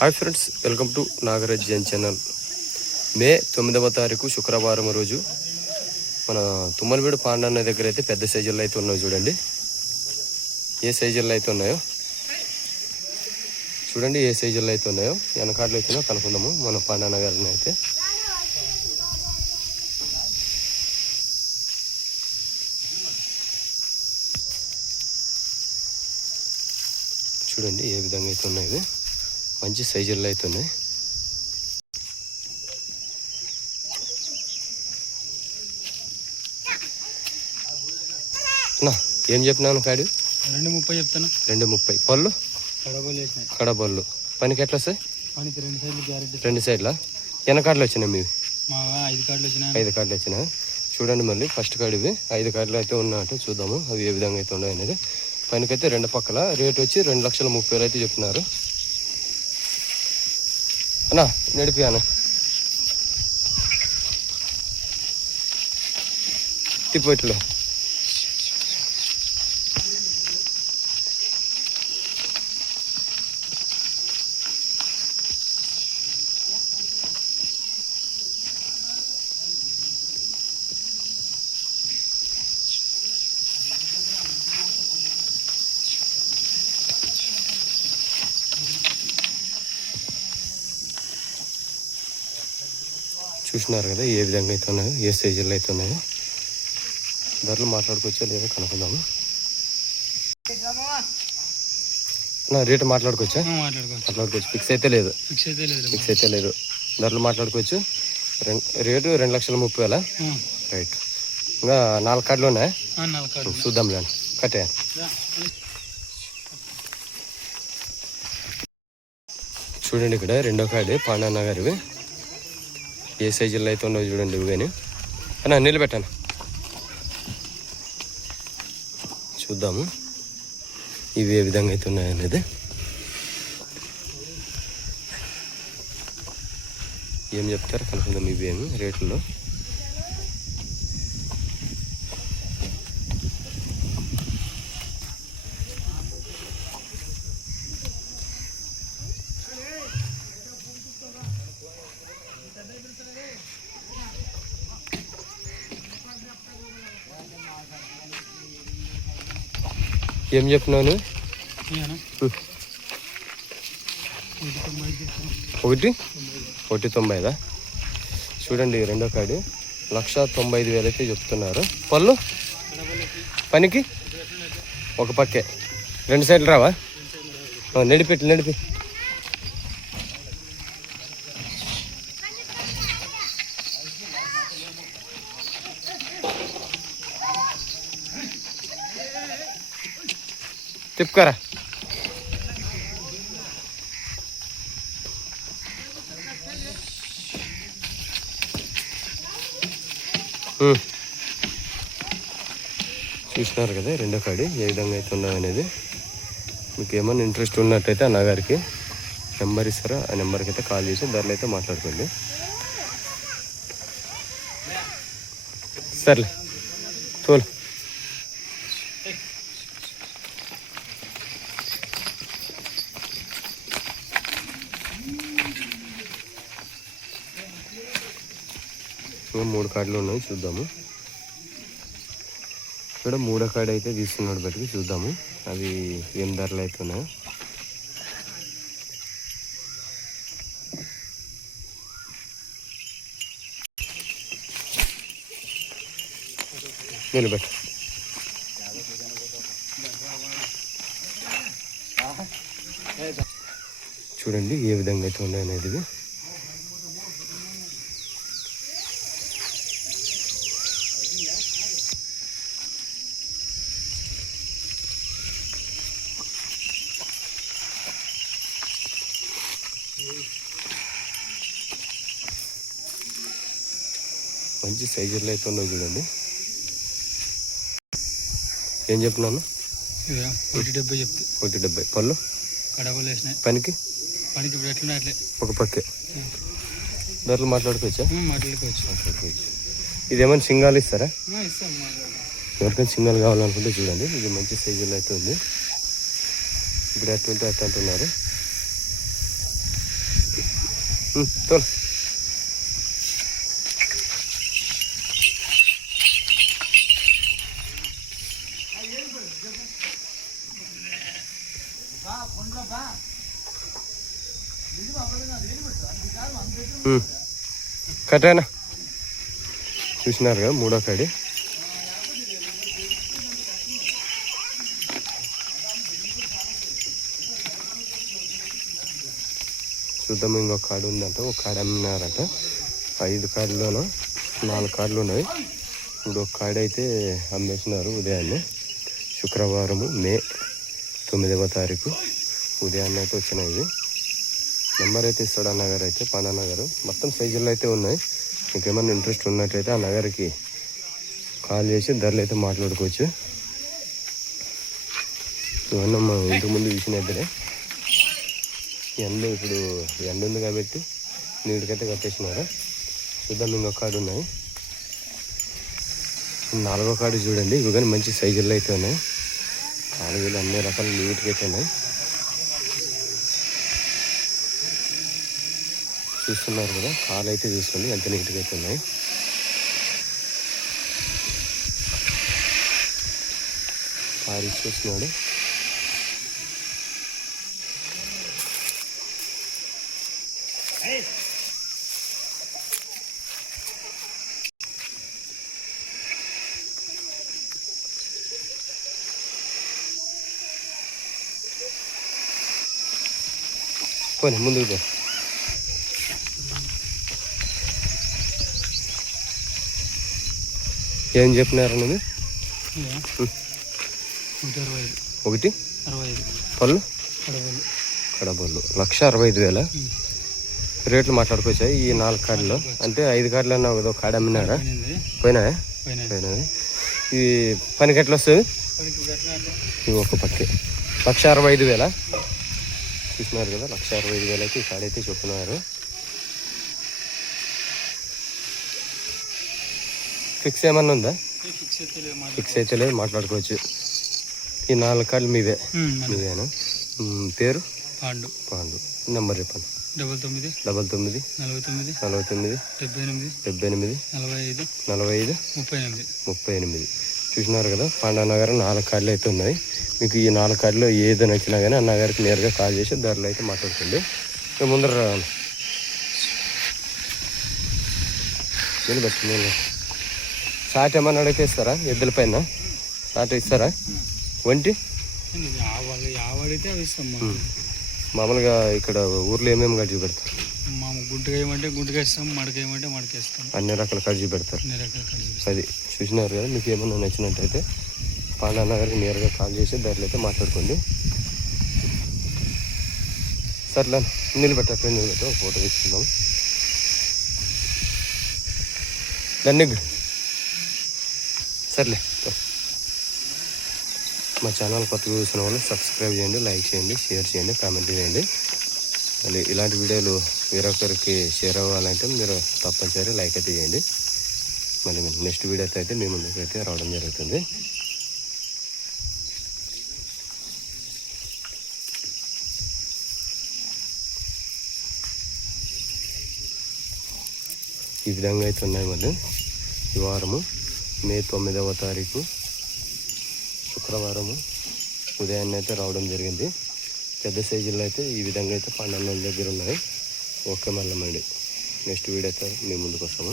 Hi friends, welcome to Nagaraj Jain channel. May 9వ తారీఖు శుక్రవారం రోజు మన తుమ్మలవీడు పాండన్న దగ్గర అయితే పెద్ద సైజుల్లో అయితే ఉన్నాయో చూడండి. ఏ సైజుల్లో అయితే ఉన్నాయో చూడండి, ఏ సైజుల్లో అయితే ఉన్నాయో వెనకాడలు వచ్చినా కనుక్కుందాము మన పాండన్న గారిని అయితే. చూడండి ఏ విధంగా అయితే ఉన్నాయి, మంచి సైజుల్లో అయితే ఉన్నాయి. నా ఏం చెప్పినాను కాడు? 2:30 చెప్తాను. 2:30. పళ్ళు కడబళ్ళు పనికి ఎట్లా సార్? పనికి 2 సైడ్లు గ్యారెంటీ. 2 సైడ్లా వెనకాడలు వచ్చినాయి మీవి? 5 కార్డులు వచ్చినాయి. 5 కార్డులు వచ్చినాయి. చూడండి మళ్ళీ ఫస్ట్ కార్డు ఇవి 5 కార్డులు అయితే ఉన్నట్టు చూద్దాము అవి ఏ విధంగా అయితే ఉన్నాయి అనేది. పనికైతే 2 పక్కల రేట్ వచ్చి 2,30,000 అయితే చెప్తున్నారు. అన్నా నడిపియానా తిప్పట్లో చూసినారు కదా ఏ విధంగా అయితే ఉన్నాయో, ఏ సైజుల్లో అయితే ఉన్నాయో. ధరలు మాట్లాడుకోవచ్చా లేదా కనుక్కుందాము. నా రేటు మాట్లాడుకోవచ్చా? మాట్లాడుకోవచ్చు. ఫిక్స్ అయితే లేదు. ఫిక్స్ అయితే లేదు. ధరలు మాట్లాడుకోవచ్చు. రేటు 2,30,000. రైట్. ఇంకా 4 కార్డులు ఉన్నాయా? చూద్దాం లేండి. కట్టే చూడండి, ఇక్కడ 2వ కార్డు పాండన్న గారివి. ఏ సైజుల్లో అయితే ఉండవు చూడండి ఇవి. అన్నా నిలబెట్టాను చూద్దాము ఇవి ఏ విధంగా అయితే ఉన్నాయనేది. ఏం చెప్తారు కనుక్కుందాం ఇవి ఏమి రేట్లలో. ఏం చెప్పినాను? 1,90,000. చూడండి 2వ కార్డు 1,95,000 అయితే చెప్తున్నారు. పళ్ళు పనికి ఒక పక్కే 2 సైడ్లు రావా? నడిపి తిప్పుకరా. చూసినారు కదా 2వ కార్డు ఏ విధంగా అయితే ఉన్నాయనేది. మీకు ఏమైనా ఇంట్రెస్ట్ ఉన్నట్టయితే అన్నగారికి నెంబర్ ఇస్తారా, ఆ నెంబర్కి అయితే కాల్ చేసి ధరలు అయితే మాట్లాడుకోండి. సర్లే తోలు. ఇంకా 3 కార్డులు ఉన్నాయి చూద్దాము. ఇక్కడ 3వ కార్డు అయితే తీసుకున్నాడు బట్టి చూద్దాము అవి ఏం ధరలు అయితే ఉన్నాయో. నిలబెట్టు. చూడండి ఏ విధంగా అయితే ఉన్నాయనేది. మంచి సైజుల్లో అయితే ఉన్నావు చూడండి. ఏం చెప్పినాను? 1,70 చెప్తే. 1,70. పళ్ళు కడవలు వేసినాయి. పనికి ఒక పక్కే. ధరలు మాట్లాడుకోవచ్చా? మాట్లాడుకోవచ్చు. ఇదేమైనా సింగాలు ఇస్తారా? ఎవరికైనా సింగల్ కావాలనుకుంటే చూడండి, ఇది మంచి సైజులో అయితే ఉంది. ఇప్పుడు అటువంటి అంటున్నారు. తోలు. కట్టేనా చూసినారు కదా మూడో కాడి. చూద్దాం, ఇంకొక కాడు ఉందంట, ఒక కాడు అమ్మినారట. 5 కాడులోనూ 4 కాడులు ఉన్నాయి. ఇప్పుడు ఒక కాడు అయితే అమ్మేసినారు ఉదయాన్నే. శుక్రవారము మే 9వ తారీఖు ఉదయాన్నే అయితే వచ్చినాయి. ఇవి నెంబర్ అయితే ఇస్తాడు అన్నగారు, అయితే పాండన్నగారు. మొత్తం సైజుల్లో అయితే ఉన్నాయి. మీకు ఏమన్నా ఇంట్రెస్ట్ ఉన్నట్టయితే ఆ నగర్కి కాల్ చేసి ధరలు అయితే మాట్లాడుకోవచ్చు. ఇవన్నీ మా ఇంటి ముందు చూసినద్దరే. ఇప్పుడు ఎండ ఉంది కాబట్టి నీటికైతే కట్టేసినారు. చూద్దాం, ఇంకొక కాడు ఉన్నాయి. 4వ కాడు చూడండి. ఇవి కానీ మంచి సైజుల్లో అయితే ఉన్నాయి. 4 అన్ని రకాల నీట్గా అయితే ఉన్నాయి. చూస్తున్నారు కదా, కాలు అయితే చూసుకోండి ఎంత నీట్గా అయితే ఉన్నాయి. కారు చూస్తున్నాడు. పోనీ ముందుకు పో. ఏం చెప్పినారు అన్నది? 1 పళ్ళు కడబళ్ళు 1,65,000 రేట్లు మాట్లాడుకోవచ్చా? ఈ 4 కార్డులో అంటే 5 కార్డులు అన్నా ఏదో కాడ అమ్మినారా? పోయినాయా? పోయినది. ఈ పనికి ఎట్లా వస్తుంది? ఇవి ఒక పక్కి 1,65,000 చూసినారు కదా. 1,65,000 అయితే ఈ కాడైతే చెప్తున్నారు. ఫిక్స్ ఏమన్నా ఉందా? ఫిక్స్ అయితే లేదు, మాట్లాడుకోవచ్చు. ఈ 4 కార్డులు మీవేనా? పేరు పాండు. నెంబర్ చెప్పండి. 99 99 49 78 45 38. చూసినారు కదా, పాండన్నగారు 4 కార్డులు అయితే ఉన్నాయి. మీకు ఈ 4 కార్డులో ఏది నచ్చినా కానీ అన్నగారికి నేరుగా కాల్ చేసి ధరలు అయితే మాట్లాడుకోండి. ముందర పెట్టండి. సాట్ ఏమన్నా అడిగితే ఇస్తారా? ఎద్దుల పైన సాట్ ఇస్తారా? వంటి మామూలుగా ఇక్కడ ఊర్లో ఏమేమి కడిచి పెడతారు? గుడ్డుగా ఏమంటే గుడ్డుగా ఇస్తాం, మడక ఏమంటే మడకేస్తాం. అన్ని రకాల కడిచి పెడతారు. అది చూసినారు కదా. మీకు ఏమన్నా నచ్చినట్టయితే పాండన్న గారికి నేరుగా కాల్ చేసి ధరలు అయితే మాట్లాడుకోండి. సర్లే నిలబెట్ట ఫోటో తీసుకుందాం. దాన్ని సర్లే. మా ఛానల్ కొత్తగా చూసిన వాళ్ళు సబ్స్క్రైబ్ చేయండి, లైక్ చేయండి, షేర్ చేయండి, కామెంట్ చేయండి. మళ్ళీ ఇలాంటి వీడియోలు వేరొకరికి షేర్ అవ్వాలంటే మీరు తప్పనిసరి లైక్ అయితే చేయండి. మళ్ళీ నెక్స్ట్ వీడియోతో అయితే మీ ముందుకు అయితే రావడం జరుగుతుంది. ఈ విధంగా అయితే ఉన్నాయి. మళ్ళీ ఈ వారము మే 9వ తారీఖు శుక్రవారము ఉదయాన్నే అయితే రావడం జరిగింది. పెద్ద సైజుల్లో అయితే ఈ విధంగా అయితే 12 దగ్గర ఉన్నాయి. ఓకే, మళ్ళీ నెక్స్ట్ వీడియో అయితే మీ ముందుకు వస్తాము.